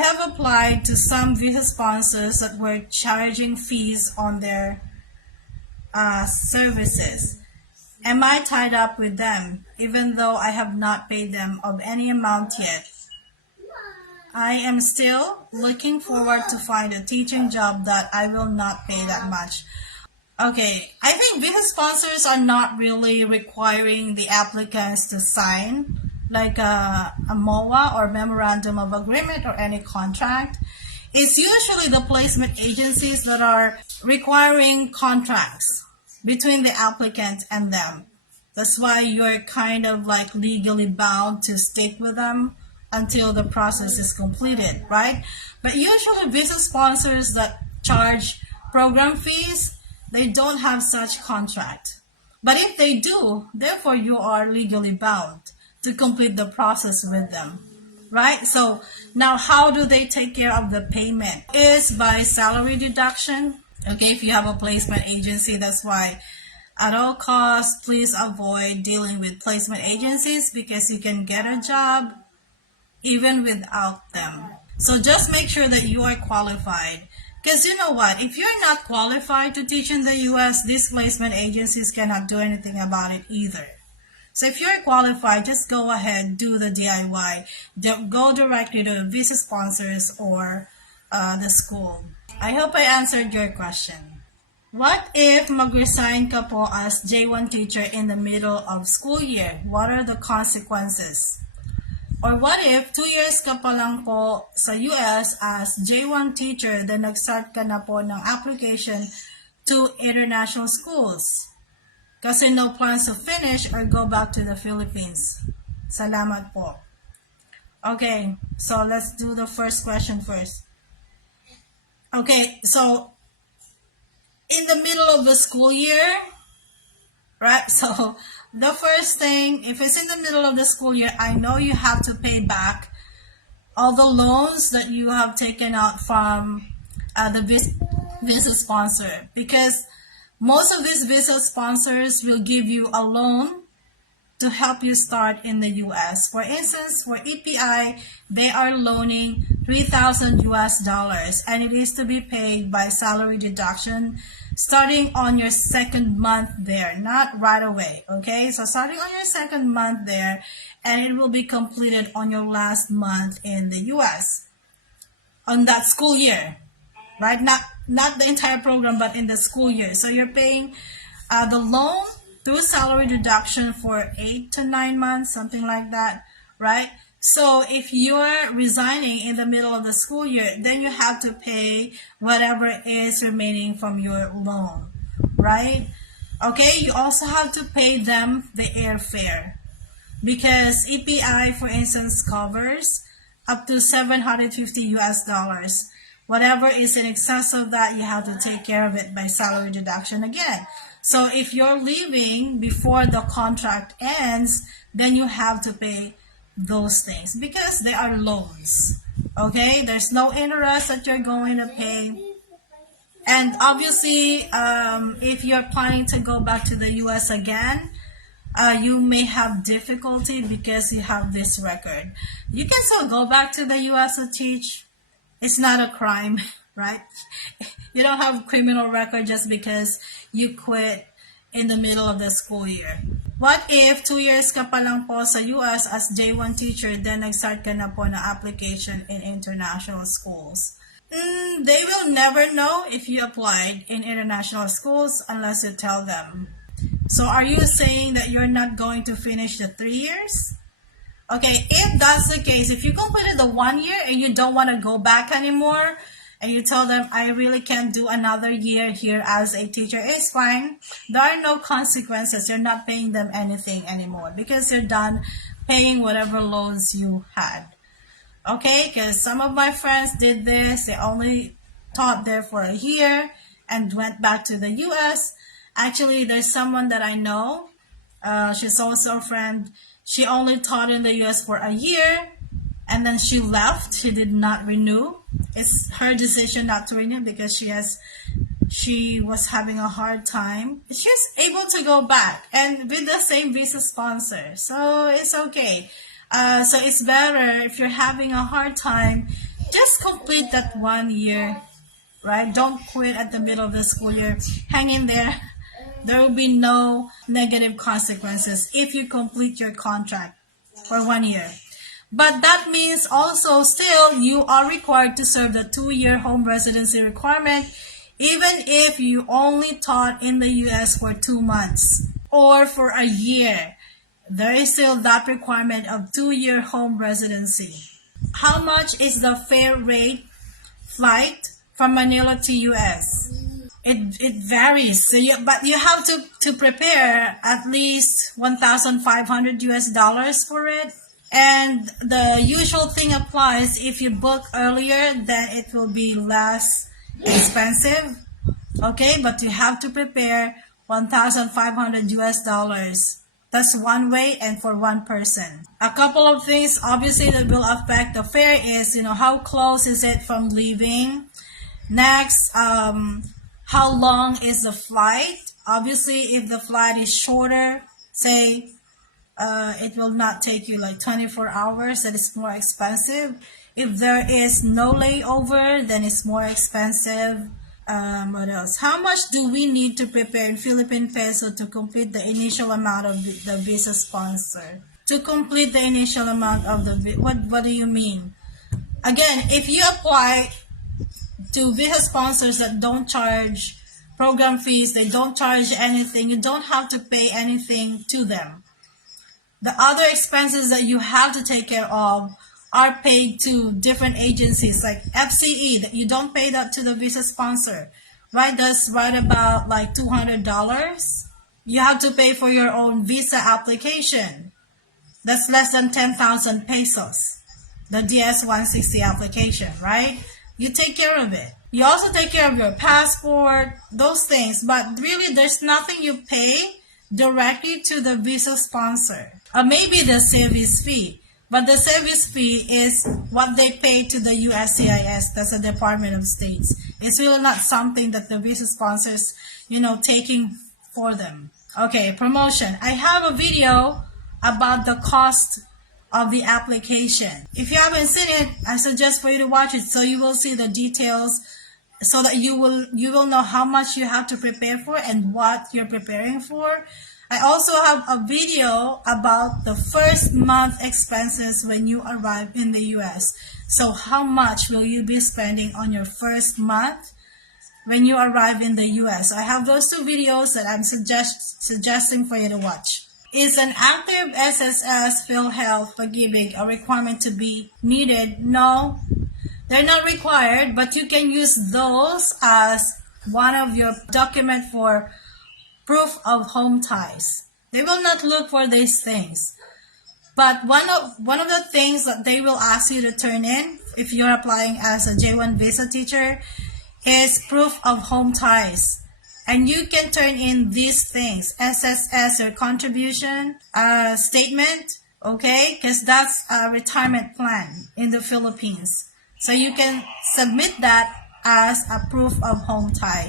have applied to some visa sponsors that were charging fees on their services. Am I tied up with them even though I have not paid them of any amount yet? I am still looking forward to find a teaching job that I will not pay that much. Okay, I think visa sponsors are not really requiring the applicants to sign like a MOA or Memorandum of Agreement or any contract. It's usually the placement agencies that are requiring contracts between the applicant and them. That's why you're kind of like legally bound to stick with them until the process is completed, right? But usually visa sponsors that charge program fees, they don't have such contract. But if they do, therefore you are legally bound to complete the process with them, right? So now how do they take care of the payment? Is by salary deduction. Okay, if you have a placement agency, that's why at all costs, please avoid dealing with placement agencies because you can get a job even without them. So just make sure that you are qualified. Because you know what? If you're not qualified to teach in the US, these placement agencies cannot do anything about it either. So if you're qualified, just go ahead, do the DIY. Go directly to visa sponsors or the school. I hope I answered your question. What if mag-resign ka po as J1 teacher in the middle of school year? What are the consequences? Or what if 2 years ka pa lang po sa US as J1 teacher, then nag-start ka na po ng application to international schools? Kasi no plans to finish or go back to the Philippines. Salamat po. Okay, so let's do the first question first. Okay, so in the middle of the school year, right? So the first thing, if it's in the middle of the school year, I know you have to pay back all the loans that you have taken out from the visa sponsor, because most of these visa sponsors will give you a loan to help you start in the US. For instance, for EPI, they are loaning $3,000 US, and it is to be paid by salary deduction starting on your second month there, not right away, okay? So starting on your second month there, and it will be completed on your last month in the US on that school year, right? Not the entire program, but in the school year. So you're paying the loan through salary deduction for 8 to 9 months, something like that, right? So if you're resigning in the middle of the school year, then you have to pay whatever is remaining from your loan, right? Okay, you also have to pay them the airfare because EPI, for instance, covers up to $750 US. Whatever is in excess of that, you have to take care of it by salary deduction again. So if you're leaving before the contract ends, then you have to pay those things because they are loans. Okay, there's no interest that you're going to pay. And obviously, if you're planning to go back to the US again, you may have difficulty because you have this record. You can still go back to the US to teach. It's not a crime, right? You don't have a criminal record just because you quit in the middle of the school year. What if 2 years ka pa lang po sa US as J1 teacher, then nag-start ka na po na application in international schools? They will never know if you applied in international schools unless you tell them. So are you saying that you're not going to finish the 3 years? Okay, if that's the case, if you completed the 1 year and you don't want to go back anymore, and you tell them, I really can't do another year here as a teacher, it's fine. There are no consequences. You're not paying them anything anymore because you're done paying whatever loans you had. Okay, because some of my friends did this. They only taught there for a year and went back to the US. Actually, there's someone that I know. She's also a friend. She only taught in the US for a year and then she left. She did not renew. It's her decision not to renew because she was having a hard time. She's able to go back and with the same visa sponsor. So it's okay. So it's better if you're having a hard time just complete that 1 year, right? Don't quit at the middle of the school year. Hang in there. There will be no negative consequences if you complete your contract for 1 year. But that means also still you are required to serve the 2-year home residency requirement even if you only taught in the US for 2 months or for a year. There is still that requirement of 2-year home residency. How much is the fare rate flight from Manila to US? It varies. But you have to prepare at least 1,500 US dollars for it. And the usual thing applies if you book earlier, then it will be less expensive. Okay, but you have to prepare 1,500 US dollars. That's one way and for one person. A couple of things obviously that will affect the fare is, how close is it from leaving? Next, how long is the flight? Obviously, if the flight is shorter, say it will not take you like 24 hours, then it's more expensive. If there is no layover, then it's more expensive. What else? How much do we need to prepare in Philippine peso to complete the initial amount of the visa sponsor? To complete the initial amount of the what do you mean? Again, if you apply to visa sponsors that don't charge program fees, they don't charge anything, you don't have to pay anything to them. The other expenses that you have to take care of are paid to different agencies like FCE, that you don't pay that to the visa sponsor, right? That's right about like $200. You have to pay for your own visa application. That's less than 10,000 pesos. The DS-160 application, right? You take care of it. You also take care of your passport, those things, but really there's nothing you pay directly to the visa sponsor. Maybe the service fee, but the service fee is what they pay to the USCIS, that's the Department of States. It's really not something that the visa sponsors, taking for them. Okay, promotion. I have a video about the cost of the application. If you haven't seen it, I suggest for you to watch it so you will see the details, so that you will know how much you have to prepare for and what you're preparing for. I also have a video about the first month expenses when you arrive in the US. So how much will you be spending on your first month when you arrive in the US? I have those 2 videos that I'm suggesting for you to watch. Is an active SSS Philhealth pag-ibig a requirement to be needed? No, they're not required, but you can use those as one of your document for proof of home ties. They will not look for these things. But one of the things that they will ask you to turn in if you're applying as a J1 visa teacher is proof of home ties. And you can turn in these things, SSS, your contribution statement, okay? Because that's a retirement plan in the Philippines. So you can submit that as a proof of home tie.